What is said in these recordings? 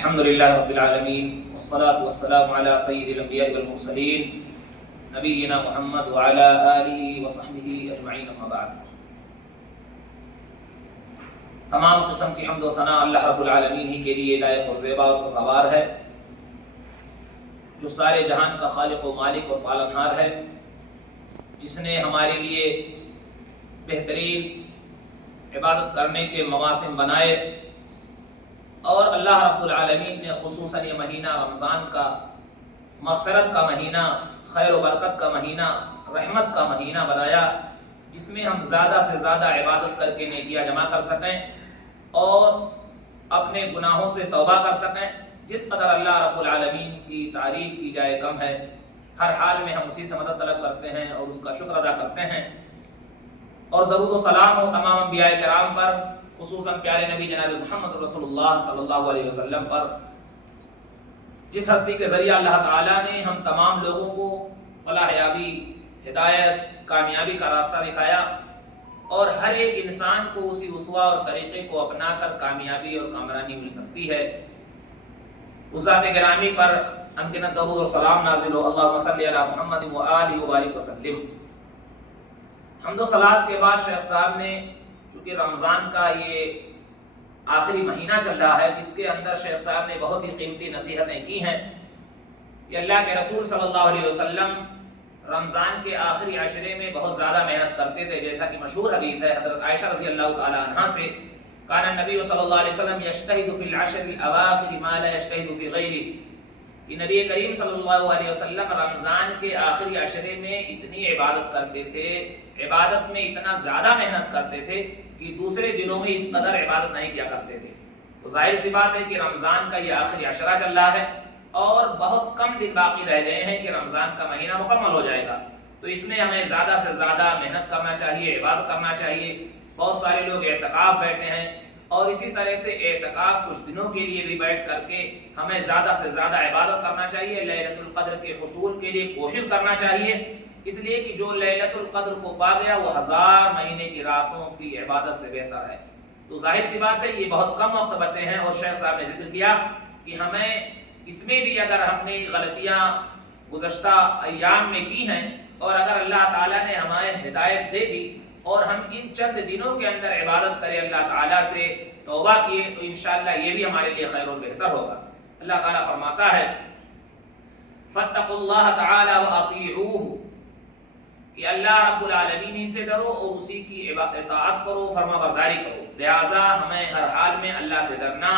الحمد للہ رب العالمین والصلاة والسلام علی سید الانبیاء والمرسلین نبینا محمد وعلی آلہ وصحبہ اجمعین اما بعد۔ تمام قسم کی حمد و ثنا اللہ رب العالمین ہی کے لیے لائق اور زیبا اور سزاوار ہے، جو سارے جہان کا خالق و مالک اور پالنہار ہے، جس نے ہمارے لیے بہترین عبادت کرنے کے مواسم بنائے، اور اللہ رب العالمین نے خصوصاً یہ مہینہ رمضان کا مغفرت کا مہینہ، خیر و برکت کا مہینہ، رحمت کا مہینہ بنایا، جس میں ہم زیادہ سے زیادہ عبادت کر کے نیکیاں جمع کر سکیں اور اپنے گناہوں سے توبہ کر سکیں۔ جس قدر اللہ رب العالمین کی تعریف کی جائے کم ہے، ہر حال میں ہم اسی سے مدد طلب کرتے ہیں اور اس کا شکر ادا کرتے ہیں، اور درود و سلام ہو تمام انبیاء کرام پر، خصوصاً پیارے نبی جناب محمد رسول اللہ صلی اللہ علیہ وسلم پر، جس ہستی کے ذریعہ اللہ تعالیٰ نے ہم تمام لوگوں کو فلاح یابی، ہدایت، کامیابی کا راستہ دکھایا، اور ہر ایک انسان کو اسی اسوہ اور طریقے کو اپنا کر کامیابی اور کامرانی مل سکتی ہے۔ اس ذات گرامی پر انگنت درود اور سلام نازل ہو، اللہم صلی علی محمد وآلہ وبارک وسلم۔ حمد و صلوات کے بعد شیخ صاحب نے، چونکہ رمضان کا یہ آخری مہینہ چل رہا ہے، جس کے اندر شیخ صاحب نے بہت ہی قیمتی نصیحتیں کی ہیں کہ اللہ کے رسول صلی اللہ علیہ وسلم رمضان کے آخری عشرے میں بہت زیادہ محنت کرتے تھے، جیسا کہ مشہور حدیث ہے حضرت عائشہ رضی اللہ تعالی عنہا سے، کان النبی صلی اللہ علیہ وسلم یجتہد فی العشر الاواخر ما لا یجتہد فی غیرہ، کہ نبی کریم صلی اللہ علیہ وسلم رمضان کے آخری عشرے میں اتنی عبادت کرتے تھے، عبادت میں اتنا زیادہ محنت کرتے تھے کہ دوسرے دنوں میں اس قدر عبادت نہیں کیا کرتے تھے۔ تو ظاہر سی بات ہے کہ رمضان کا یہ آخری عشرہ چل رہا ہے اور بہت کم دن باقی رہ گئے ہیں کہ رمضان کا مہینہ مکمل ہو جائے گا، تو اس میں ہمیں زیادہ سے زیادہ محنت کرنا چاہیے، عبادت کرنا چاہیے۔ بہت سارے لوگ اعتکاف بیٹھے ہیں، اور اسی طرح سے اعتکاف کچھ دنوں کے لیے بھی بیٹھ کر کے ہمیں زیادہ سے زیادہ عبادت کرنا چاہیے، لیلۃ القدر کے حصول کے لیے کوشش کرنا چاہیے، اس لیے کہ جو لیلۃ القدر کو پا گیا وہ 1000 مہینے کی راتوں کی عبادت سے بہتر ہے۔ تو ظاہر سی بات ہے یہ بہت کم وقت بچے ہیں، اور شیخ صاحب نے ذکر کیا کہ ہمیں اس میں بھی اگر ہم نے غلطیاں گزشتہ ایام میں کی ہیں، اور اگر اللہ تعالیٰ نے ہمیں ہدایت دے دی اور ہم ان چند دنوں کے اندر عبادت کریں، اللہ تعالیٰ سے توبہ کیے، تو انشاءاللہ یہ بھی ہمارے لیے خیر و بہتر ہوگا۔ اللہ تعالیٰ فرماتا ہے فاتقوا اللہ تعالی واطیعوہ، کہ اللہ رب العالمین ہی سے ڈرو اور اسی کی اطاعت کرو، فرما برداری کرو۔ لہٰذا ہمیں ہر حال میں اللہ سے ڈرنا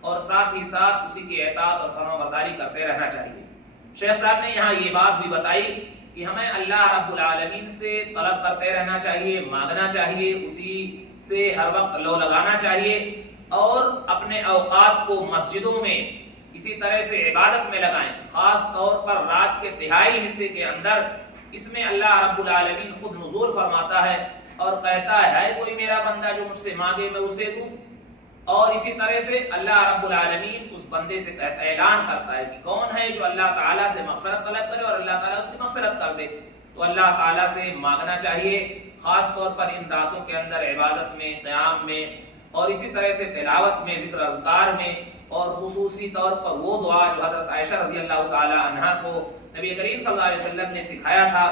اور ساتھ ہی ساتھ اسی کی اطاعت اور فرما برداری کرتے رہنا چاہیے۔ شیخ صاحب نے یہاں یہ بات بھی بتائی کہ ہمیں اللہ رب العالمین سے طلب کرتے رہنا چاہیے، مانگنا چاہیے، اسی سے ہر وقت لو لگانا چاہیے، اور اپنے اوقات کو مسجدوں میں اسی طرح سے عبادت میں لگائیں، خاص طور پر رات کے تہائی حصے کے اندر۔ اس میں اللہ رب العالمین خود نزول فرماتا ہے اور کہتا ہے کوئی میرا بندہ جو مجھ سے مانگے میں اسے دوں، اور اسی طرح سے اللہ رب العالمین اس بندے سے اعلان کرتا ہے کہ کون ہے جو اللہ تعالیٰ سے مغفرت طلب کرے اور اللہ تعالیٰ اس کی مغفرت کر دے۔ تو اللہ تعالیٰ سے مانگنا چاہیے، خاص طور پر ان راتوں کے اندر عبادت میں، قیام میں، اور اسی طرح سے تلاوت میں، ذکر اذکار میں، اور خصوصی طور پر وہ دعا جو حضرت عائشہ رضی اللہ تعالی عنہا کو نبی کریم صلی اللہ علیہ وسلم نے سکھایا تھا،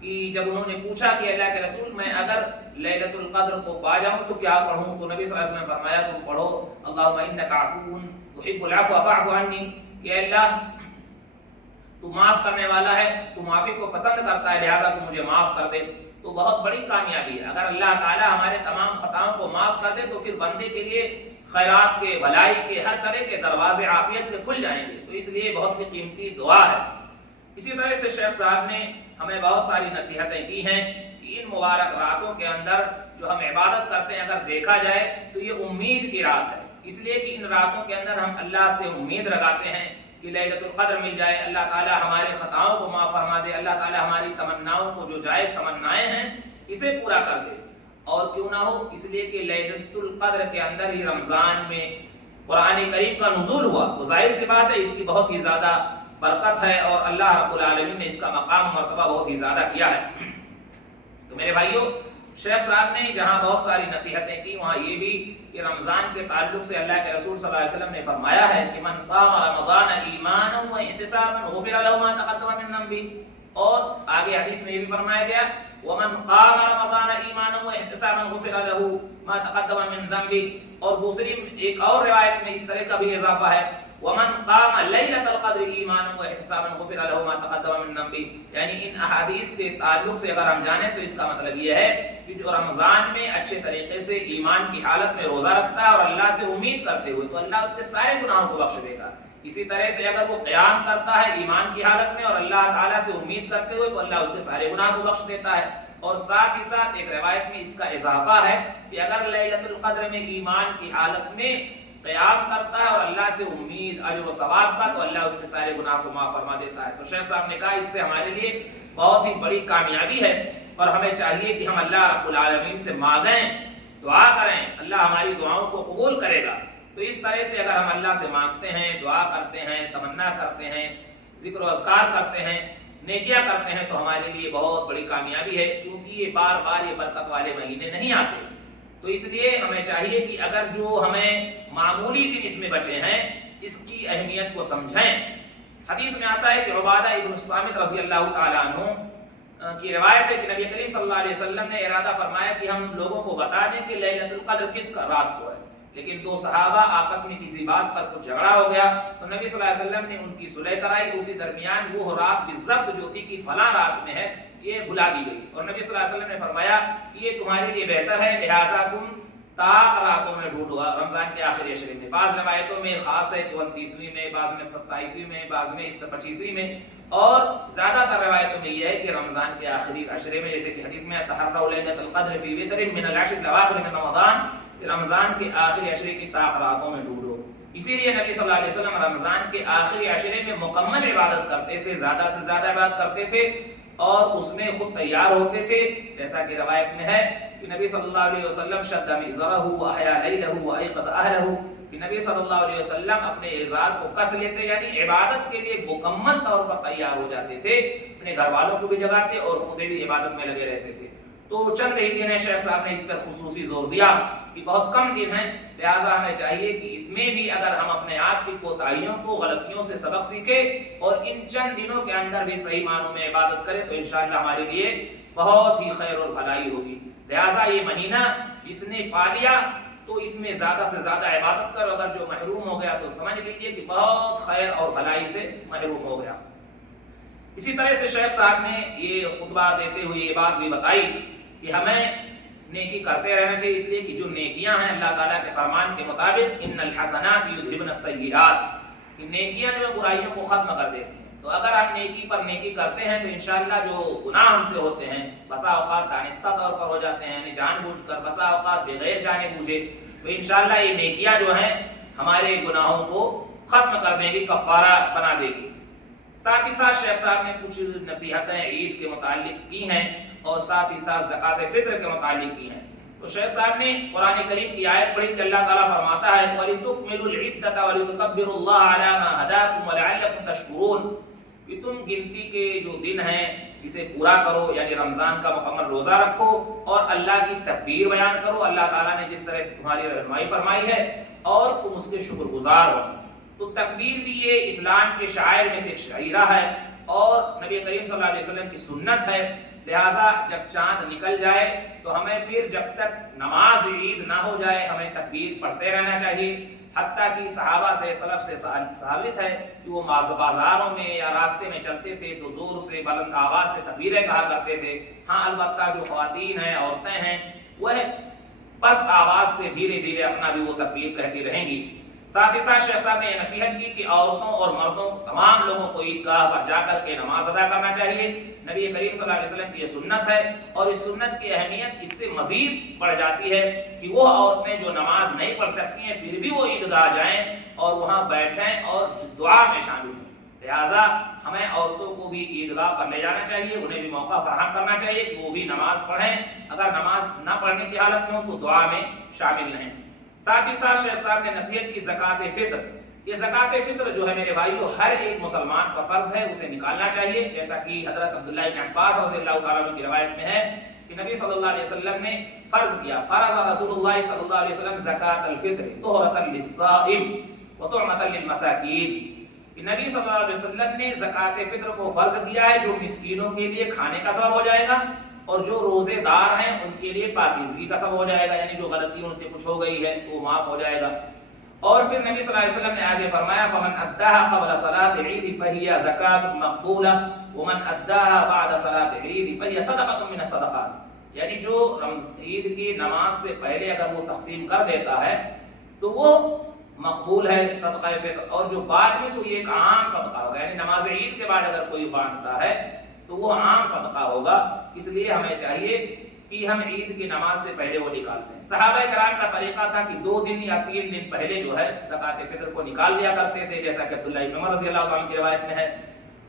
کہ جب انہوں نے پوچھا کہ اللہ کے رسول میں اگر لیلۃ القدر کو پا جاؤں تو کیا پڑھوں، تو نبی صلی اللہ علیہ وسلم نے فرمایا تم پڑھو اللہم انک عفو تحب العفو فاعف عنی، کہ اللہ تو معاف کرنے والا ہے، تو معافی کو پسند کرتا ہے، لہذا تو مجھے معاف کر دے۔ تو بہت بڑی کامیابی ہے اگر اللہ تعالیٰ ہمارے تمام خطاؤں کو معاف کر دے، تو پھر بندے کے لیے خیرات کے، بھلائی کے، ہر طرح کے دروازے عافیت کے کھل جائیں گے، تو اس لیے بہت ہی قیمتی دعا ہے۔ اسی طرح سے شیخ صاحب نے ہمیں بہت ساری نصیحتیں کی ہیں کہ ان مبارک راتوں کے اندر جو ہم عبادت کرتے ہیں، اگر دیکھا جائے تو یہ امید کی رات ہے، اس لیے کہ ان راتوں کے اندر ہم اللہ سے امید لگاتے ہیں کہ لیلۃ القدر مل جائے، اللہ تعالیٰ ہمارے خطاؤں کو معاف فرما دے، اللہ تعالیٰ ہماری تمناؤں کو جو جائز تمنائیں ہیں اسے پورا کر دے۔ اور کیوں نہ ہو، اس لیے کہ لیلۃ القدر کے اندر ہی رمضان میں قرآن کریم کا نزول ہوا، تو ظاہر سی بات ہے اس کی بہت ہی زیادہ برکت ہے، اور اللہ رب العالمین نے اس کا مقام مرتبہ بہت ہی زیادہ کیا ہے۔ تو میرے بھائیوں، شیخ صاحب نے جہاں بہت ساری نصیحتیں کی وہاں یہ بھی کہ رمضان کے تعلق سے اللہ کے رسول صلی اللہ علیہ وسلم نے فرمایا ہے کہ من صام رمضان ایمانا و احتسابا غفر له ما تقدم من ذنبه، اور آگے حدیث میں یہ بھی فرمایا گیا ومن قام رمضان ایمانا و احتسابا غفر له ما تقدم من ذنبه، اور دوسری ایک اور روایت میں اس طرح کا بھی اضافہ ہے ومن قام لیلۃ القدر ایمانا و احتسابا غفر له ما تقدم من ذنبه، یعنی ان احادیث کے تعلق سے اگر ہم جانیں تو اس کا مطلب یہ ہے کہ جو رمضان میں اچھے طریقے سے ایمان کی حالت میں روزہ رکھتا ہے اور اللہ سے امید کرتے ہوئے تو اللہ اس کے سارے گناہوں کو بخش دے گا. اسی طرح سے اگر وہ قیام کرتا ہے ایمان کی حالت میں اور اللہ تعالیٰ سے امید کرتے ہوئے تو اللہ اس کے سارے گناہ کو بخش دیتا ہے. اور ساتھ ہی ساتھ ایک روایت میں اس کا اضافہ ہے کہ اگر لیلۃ القدر میں ایمان کی حالت میں قیام کرتا ہے اور اللہ سے امید اجر و ثواب کا تو اللہ اس کے سارے گناہ کو معاف فرما دیتا ہے. تو شیخ صاحب نے کہا اس سے ہمارے لیے بہت ہی بڑی کامیابی ہے اور ہمیں چاہیے کہ ہم اللہ رب العالمین سے مانگیں، دعا کریں، اللہ ہماری دعاؤں کو قبول کرے گا. تو اس طرح سے اگر ہم اللہ سے مانگتے ہیں، دعا کرتے ہیں، تمنا کرتے ہیں، ذکر و اذکار کرتے ہیں، نیکیاں کرتے ہیں تو ہمارے لیے بہت بڑی کامیابی ہے، کیونکہ یہ بار بار یہ برکت والے مہینے نہیں آتے. تو اس لیے ہمیں چاہیے کہ اگر جو ہمیں معمولی دن اس میں بچے ہیں اس کی اہمیت کو سمجھیں. حدیث میں آتا ہے کہ عبادہ ابن الصامت رضی اللہ تعالیٰ عنہ کی روایت ہے کہ نبی کریم صلی اللہ علیہ وسلم نے ارادہ فرمایا کہ ہم لوگوں کو بتا دیں کہ لیلۃ القدر کس کا رات کو ہے، لیکن دو صحابہ آپس میں کسی بات پر کچھ جھگڑا ہو گیا تو نبی صلی اللہ علیہ وسلم نے ان کی صلح کرائی. اسی درمیان وہ رات بالضبط جو تھی کہ فلاں رات میں ہے یہ بھلا دی گئی اور نبی صلی اللہ علیہ وسلم نے فرمایا کہ یہ تمہارے لیے بہتر ہے، لہٰذا تم طاق راتوں میں ڈھونڈو رمضان کے آخری عشرے میں. بعض روایتوں میں خاص ہے کہ 29ویں میں، بعض میں 27ویں میں، بعض میں 25ویں میں، اور زیادہ تر روایتوں میں یہ ہے کہ رمضان کے آخری عشرے میں، جیسے کہ حدیث میں تحروا لیلۃ القدر فی وتر من العشر الاواخر من رمضان، رمضان کے آخری عشرے کی طاق راتوں میں ڈھونڈو. اسی لیے نبی صلی اللہ علیہ وسلم رمضان کے آخری عشرے میں مکمل عبادت کرتے تھے، زیادہ سے زیادہ عبادت کرتے تھے اور اس میں خود تیار ہوتے تھے، جیسا کہ روایت میں ہے کہ نبی صلی اللہ علیہ وسلم شد مئزرہ واحیا لیلہ وایقظ اہلہ، کہ نبی صلی اللہ علیہ وسلم اپنے ازار کو کس لیتے، یعنی عبادت کے لیے مکمل طور پر تیار ہو جاتے تھے، اپنے گھر والوں کو بھی جگاتے اور خود بھی عبادت میں لگے رہتے تھے. تو چند ہی دن ہیں، شیخ صاحب نے اس پر خصوصی زور دیا کہ بہت کم دن ہیں، لہٰذا ہمیں چاہیے کہ اس میں بھی اگر ہم اپنے آپ کی کوتاہیوں کو، غلطیوں سے سبق سیکھیں اور ان چند دنوں کے اندر بھی صحیح معنوں میں عبادت کریں تو انشاءاللہ ہمارے لیے بہت ہی خیر اور بھلائی ہوگی. لہٰذا یہ مہینہ جس نے پا لیا تو اس میں زیادہ سے زیادہ عبادت کرو، اگر جو محروم ہو گیا تو سمجھ لیجئے کہ بہت خیر اور بھلائی سے محروم ہو گیا. اسی طرح سے شیخ صاحب نے یہ خطبہ دیتے ہوئے یہ بات بھی بتائی کہ ہمیں نیکی کرتے رہنا چاہیے، اس لیے کہ جو نیکیاں ہیں اللہ تعالیٰ کے فرمان کے مطابق ان الحسنات یذھبن السیئات، کہ نیکیاں جو برائیوں کو ختم کر دیتی ہیں. تو اگر ہم نیکی پر نیکی کرتے ہیں تو انشاءاللہ جو گناہ ہم سے ہوتے ہیں بسا اوقات دانستہ طور پر ہو جاتے ہیں، یعنی جان بوجھ کر، بسا اوقات بغیر جانے بوجھے، تو انشاءاللہ یہ نیکیاں جو ہیں ہمارے گناہوں کو ختم کر دیں گی، کفارہ بنا دے گی. ساتھ ہی ساتھ شیخ صاحب نے کچھ نصیحتیں عید کے متعلق کی ہیں اور ساتھ ہی ساتھ زکوٰۃ فطر کے متعلق کی ہیں. تو شیخ صاحب نے قرآن کریم کی آیت پڑھی کہ اللہ تعالیٰ فرماتا ہے وَلِتُكْمِلُوا الْعِدَّةَ وَلِتُكَبِّرُوا اللَّهَ عَلَى مَا هَدَاكُمْ وَلَعَلَّكُمْ تَشْكُرُونَ، کہ تم گنتی کے جو دن ہیں اسے پورا کرو، یعنی رمضان کا مکمل روزہ رکھو اور اللہ کی تکبیر بیان کرو، اللہ تعالیٰ نے جس طرح تمہاری رہنمائی فرمائی ہے، اور تم اس کے شکر گزار بنو. تو تکبیر بھی یہ اسلام کے شعائر میں سے ایک شعیرہ ہے اور نبی کریم صلی اللہ علیہ وسلم کی سنت ہے. لہٰذا جب چاند نکل جائے تو ہمیں پھر جب تک نماز عید نہ ہو جائے ہمیں تکبیر پڑھتے رہنا چاہیے. حتیٰ کہ صحابہ سے، سلف سے ثابت ہے کہ وہ بازاروں میں یا راستے میں چلتے تھے تو زور سے بلند آواز سے تکبیریں کہا کرتے تھے. ہاں البتہ جو خواتین ہیں، عورتیں ہیں، وہ پست آواز سے دھیرے دھیرے اپنا بھی وہ تکبیر کہتی رہیں گی. ساتھ ہی ساتھ شیخ صاحب نے یہ نصیحت کی کہ عورتوں اور مردوں تمام لوگوں کو عیدگاہ پر جا کر کے نماز ادا کرنا چاہیے. نبی کریم صلی اللہ علیہ وسلم کی یہ سنت ہے اور اس سنت کی اہمیت اس سے مزید بڑھ جاتی ہے کہ وہ عورتیں جو نماز نہیں پڑھ سکتی ہیں پھر بھی وہ عیدگاہ جائیں اور وہاں بیٹھیں اور دعا میں شامل ہوں. لہٰذا ہمیں عورتوں کو بھی عیدگاہ پر لے جانا چاہیے، انہیں بھی موقع فراہم کرنا چاہیے کہ وہ بھی نماز پڑھیں، اگر نماز نہ پڑھنے کی حالت میں ہو تو دعا میں شامل رہیں. ساتھ ہی ساتھ شیخ صاحب نے نصیحت کی زکوٰۃ فطر. یہ زکوٰۃ فطر جو ہے میرے بھائیو ہر ایک مسلمان کا فرض ہے، اسے نکالنا چاہیے. جیسا کہ حضرت عبداللہ بن عباس رضی اللہ تعالیٰ عنہ کی روایت میں ہے کہ کہ نبی صلی اللہ علیہ وسلم نے فرض کیا، فرض رسول اللہ صلی اللہ علیہ وسلم زکوٰۃ الفطر طہرۃ للصائم وطعمۃ للمساکین، کہ نبی صلی اللہ علیہ وسلم نے زکوٰۃ فطر کو فرض کیا ہے جو مسکینوں کے لیے کھانے کا سبب ہو جائے گا اور جو روزے دار ہیں ان کے لیے پاکیزگی کا سبب ہو جائے گا، یعنی جو غلطی ان سے کچھ ہو گئی ہے وہ معاف ہو جائے گا۔ اور پھر نبی صلی اللہ علیہ وسلم نے آگے فرمایا فمن اداها قبل صلاة العید فهي زکاۃ مقبولہ ومن اداها بعد صلاة العید فهي صدقۃ من الصدقات، یعنی جو عید کی نماز سے پہلے اگر وہ تقسیم کر دیتا ہے تو وہ مقبول ہے صدقہ فطر، اور جو بعد میں تو یہ ایک عام صدقہ ہوگا، یعنی نماز عید کے بعد اگر کوئی بانٹتا ہے تو وہ عام صدقہ ہوگا۔ اس لیے ہمیں چاہیے کہ ہم عید کی نماز سے پہلے وہ نکالتے ہیں۔ صحابہ کرام کا طریقہ تھا کہ 2 دن یا 3 دن پہلے جو ہے زکوٰۃ فطر کو نکال دیا کرتے تھے، جیسا کہ عبداللہ ابن عمر رضی اللہ عنہ کی روایت میں ہے۔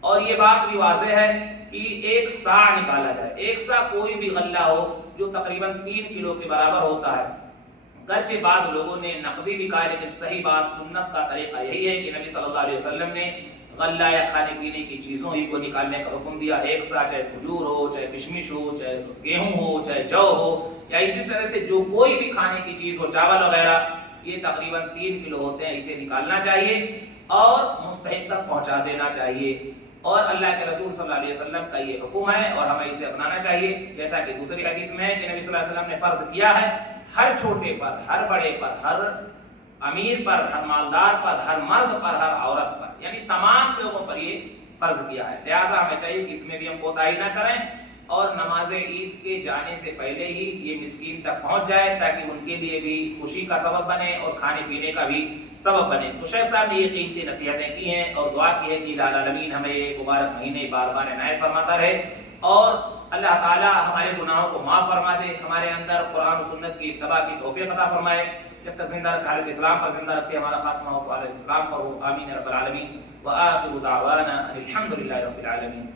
اور یہ بات بھی واضح ہے کہ 1 سا نکالا جائے، 1 سا کوئی بھی غلہ ہو جو تقریباً 3 کلو کے برابر ہوتا ہے۔ گرچہ بعض لوگوں نے نقدی بھی کہا، لیکن صحیح بات سنت کا طریقہ یہی ہے کہ نبی صلی اللہ علیہ وسلم نے غلہ یا کھانے پینے کی چیزوں ہی کو نکالنے کا حکم دیا، 1 سا، چاہے کھجور ہو، چاہے کشمش ہو، چاہے گیہوں ہو، چاہے جو ہو، یا اسی طرح سے جو کوئی بھی کھانے کی چیز ہو، چاول وغیرہ، یہ تقریباً 3 کلو ہوتے ہیں، اسے نکالنا چاہیے اور مستحق تک پہنچا دینا چاہیے۔ اور اللہ کے رسول صلی اللہ علیہ وسلم کا یہ حکم ہے اور ہمیں اسے اپنانا چاہیے، جیسا کہ دوسری حدیث میں ہے کہ نبی صلی اللہ علیہ وسلم نے فرض کیا ہے ہر چھوٹے پر، ہر بڑے پر، ہر امیر پر، ہر مالدار پر، ہر مرد پر، ہر عورت پر، یعنی تمام لوگوں پر یہ فرض کیا ہے۔ لہٰذا ہمیں چاہیے کہ اس میں بھی ہم کوتاہی نہ کریں اور نماز عید کے جانے سے پہلے ہی یہ مسکین تک پہنچ جائے تاکہ ان کے لیے بھی خوشی کا سبب بنے اور کھانے پینے کا بھی سبب بنے۔ تو شیخ صاحب نے یہ قیمتی نصیحتیں کی ہیں اور دعا کی ہے کہ الہ العالمین ہمیں یہ مبارک مہینے بار بار عنایت فرماتا رہے اور اللہ تعالیٰ ہمارے گناہوں کو معاف فرما دے، ہمارے اندر قرآن و سنت کی اتباع کی توفیق عطا فرمائے، جب تک زندہ رکھے حالت اسلام پر زندہ رکھے، ہمارا خاتمہ ہو تو حالت اسلام پر ہو، آمین رب العالمین۔ وآخر دعوانا ان الحمد للہ رب العالمین۔